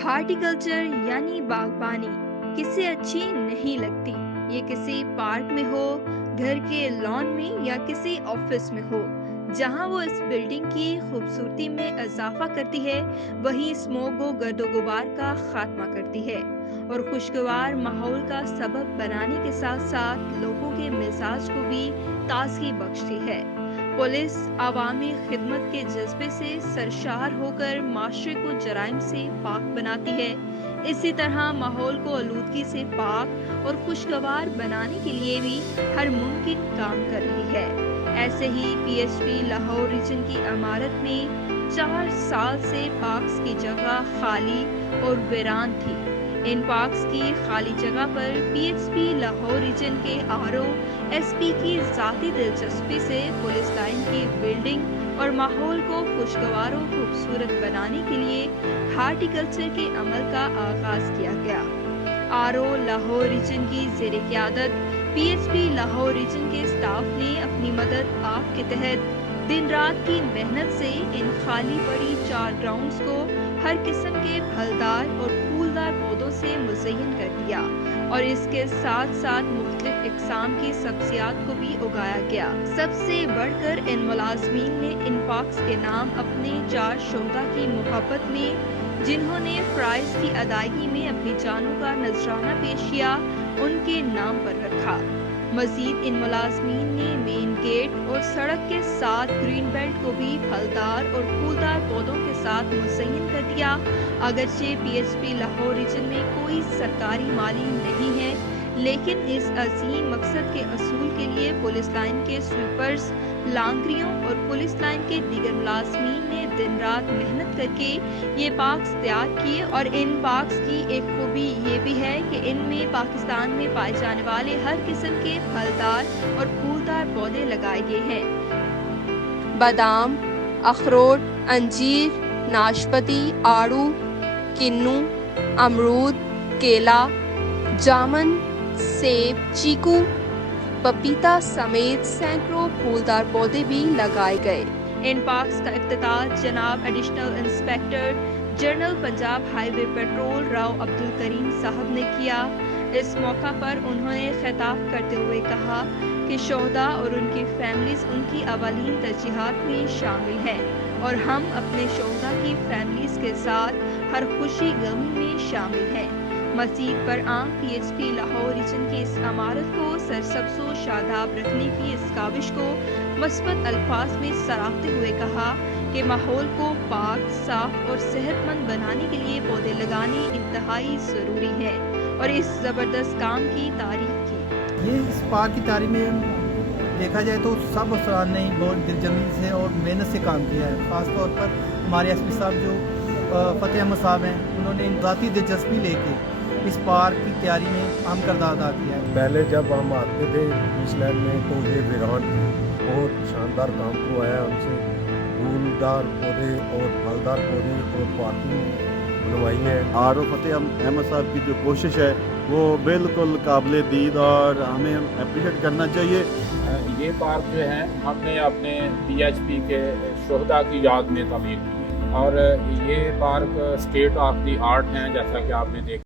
Horticulture यानी बागबानी किसे अच्छी नहीं लगती। ये किसी पार्क में हो, घर के लॉन में या किसी ऑफिस में हो, जहां वो इस बिल्डिंग की खूबसूरती में इजाफा करती है, वहीं स्मोक व गर्दो गुबार का खात्मा करती है और खुशगवार माहौल का सबब बनाने के साथ साथ लोगों के मिजाज को भी ताजगी बख्शती है। पुलिस आवामी खिदमत के जज्बे से सरशार होकर माशरे को जराइम से पाक बनाती है। इसी तरह माहौल को आलूदगी से पाक और खुशगवार बनाने के लिए भी हर मुमकिन काम कर रही है। ऐसे ही पीएचपी लाहौर रीजन की इमारत में 4 साल से पार्क्स की जगह खाली और वीरान थी। इन पार्क्स की खाली जगह पर पीएचपी लाहौर रीजन के आरओ एसपी की जाती दिलचस्पी से पुलिस लाइन की बिल्डिंग और माहौल को खुशगवार और खूबसूरत बनाने के लिए हार्टिकल्चर के अमल का आगाज किया गया। आरओ लाहौर रीजन की जेर क़यादत पीएचपी लाहौर रीजन के स्टाफ ने अपनी मदद आप के तहत दिन रात की मेहनत से इन खाली पड़ी 4 ग्राउंड्स को हर किस्म के फलदार और फूलदार पौधों से मुज़य्यन कर दिया और इसके साथ साथ मुख्तलिफ इक़साम की सब्जियात को भी उगाया गया। सबसे बढ़कर इन मुलाजमीन ने इन पार्क्स के नाम अपने 4 शोहदा की मोहब्बत में, जिन्होंने फ़राइज़ की अदायगी में अपनी जानों का नजराना पेश किया, उनके नाम पर रखा। मजीद इन मुलाजमीन ने मेन गेट और सड़क के साथ ग्रीन बेल्ट को भी फलदार और फूलदार पौधों के साथ मुज़य्यन कर दिया। अगरचे पीएचपी लाहौर रीजन में कोई सरकारी माली नहीं है, लेकिन इस अजीम मकसद के असूल के लिए पुलिस लाइन के स्वीपर्स, लांगरियों और पुलिस लाइन के दीगर मुलाजमीन ने दिन रात मेहनत करके ये पार्क्स तैयार किए और इन पार्क्स की एक खूबी ये भी है कि इनमें पाकिस्तान में पाए जाने वाले हर किस्म के फलदार और फूलदार पौधे लगाए गए हैं। बादाम, अखरोट, अंजीर, नाशपाती, आड़ू, किन्नू, अमरूद, केला, जामुन, सेब, चीकू, पपीता समेत सैकड़ों फूलदार पौधे भी लगाए गए। इन पार्क्स का इफ्तिताह जनाब additional inspector general Punjab highway patrol Rao Abdul Karim साहब ने किया। इस मौका पर उन्होंने खिताब करते हुए कहा कि शोहदा और उनकी फैमिलीज उनकी अवलीन तरजीहात में शामिल हैं और हम अपने शोहदा की फैमिलीज के साथ हर खुशी गमी में शामिल हैं। मजीद पर आम पीएचपी लाहौर रीजन की इस इमारत को सरसब्ज़ो शादाब रखने की इस काविश को मस्बत अल्फाज में सराहते हुए कहा कि माहौल को पाक, साफ और सेहतमंद बनाने के लिए पौधे लगाने इंतहाई ज़रूरी है और इस ज़बरदस्त काम की तारीफ की। ये इस पार्क की तारीफ में देखा जाए तो सब अफसरान ने बहुत दिलजमी से और मेहनत से काम किया है। ख़ास तौर पर हमारे एसपी साहब जो फ़तेह अहमद साहब हैं, उन्होंने ज़ाती दिलचस्पी लेके इस पार्क की तैयारी में अहम किरदार अदा किया है। पहले जब हम आते थे इस लैंड में तो ये वीरान थी। बहुत शानदार काम करवाया हमसे, फूलदार पौधे और फलदार पौधे और पार्किंग बनवाई है। आर फ़तेह अहमद साहब की जो कोशिश है वो बिल्कुल काबिल दीद और हमें अप्रिशिएट करना चाहिए। ये पार्क जो है हमने अपने पीएचपी के शोहदा की याद में तमीर की है और ये park state of the art हैं, जैसा कि आपने देखा।